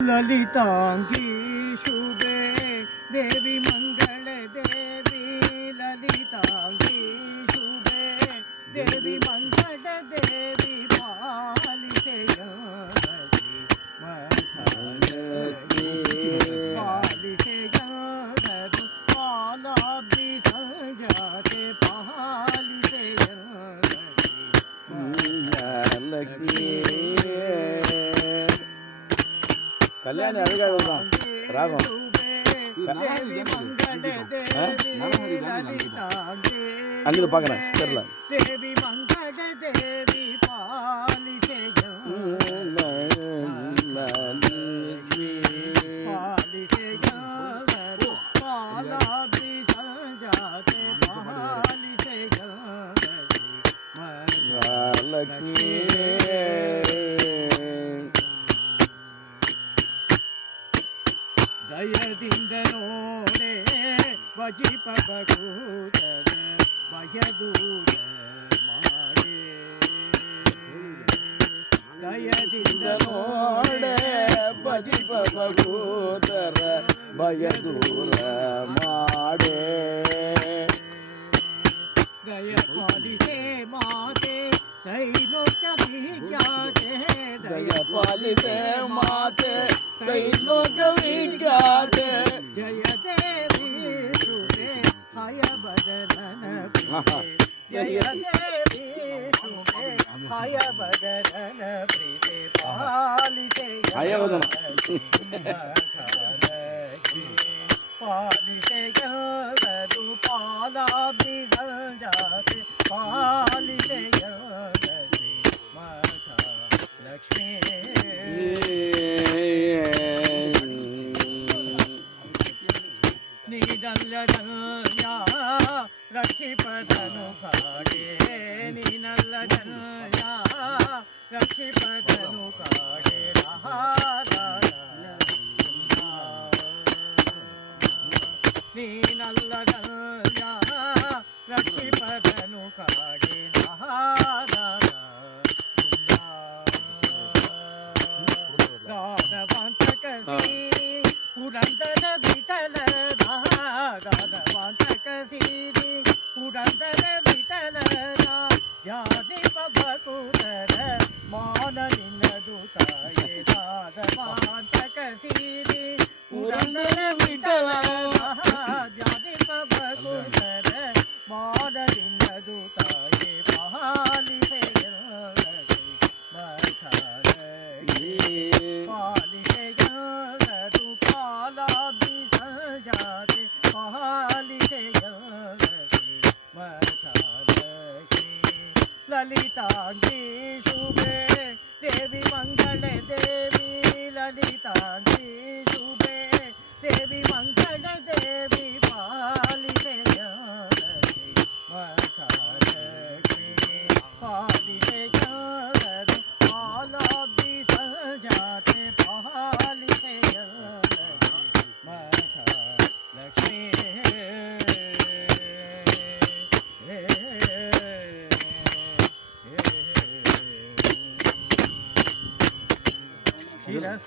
ललितांगी शुभे देवी मंगल देवी ललितांगी शुभे देवी मंगल देवी पालिते पालिते पालाब्धि संजाते पालिते கல்யாணி அழகாக தான் ராகம் அங்கிருந்து பார்க்குறேன் தெரியல தேவி மங்கட தேவி ದಯದಿಂದ ನೋಡೆ ವಜಿಪ ಬಗೂತರ ಭಯದೂರ ಮಾಡೆ ದಯದಿಂದ ನೋಡೆ ವಜಿಪ ಬಗೂತರ ಭಯದೂರ ಮಾಡೆ ದಯ ಪಾಲಿಸೆ ಮಾತೆ ತ್ರೈಲೋಕ್ಯ ವಿಖ್ಯಾತೆ ದಯ ಪಾಲಿಸೆ ಮಾತೆ ತ್ರೈಲೋಕ್ಯ ವಿಖ್ಯಾತೆ ಜಯ ದೇವಿ ಶುಭೆ ಹಯ ಬದಲನ ಜಯ ದೇವಿ ಶುಭೆ ಹಯ ಬದಲನ ಪ್ರೀತೆ ಪಾಲಿತೆ ಪಾಲಿತೆ ಗದು ಪಾಲಾಬ್ಧಿ ಜಾತೆ ಪಾಲಿತೆ ಗದಿ ಮಾತಾ ಲಕ್ಷ್ಮೀ ನೀನಲ್ಲದನ್ಯ ರಕ್ಷಿಪದನು ಕಾಡೆ ನೀನಲ್ಲದನ್ಯ ರಕ್ಷಿಪದನು ಕಾಡೆ ನೀನಲ್ಲದನ್ಯ ರಕ್ಷಿಪದನು ಕಾಡೆ ದಾನವಂತಕಸಿ ಪುರಂದರ ವಿಠಲ ದಾನವಂತಕಸಿರಿ ಪುರಂದರ ವಿಠಲ ಯಾದಿ ಬಕುತರ ಮಾನ ನಿನ್ನದು ತಾಯೇ ದಾನವಂತಕಸಿರಿ ಪುರಂದರ ವಿಠಲ ಯಾದಿ ಬಕುತರ ಮಾನ ನಿನ್ನದು ತಾಯೇ ಪಾಲಿಸೆ ललितांगी शुभे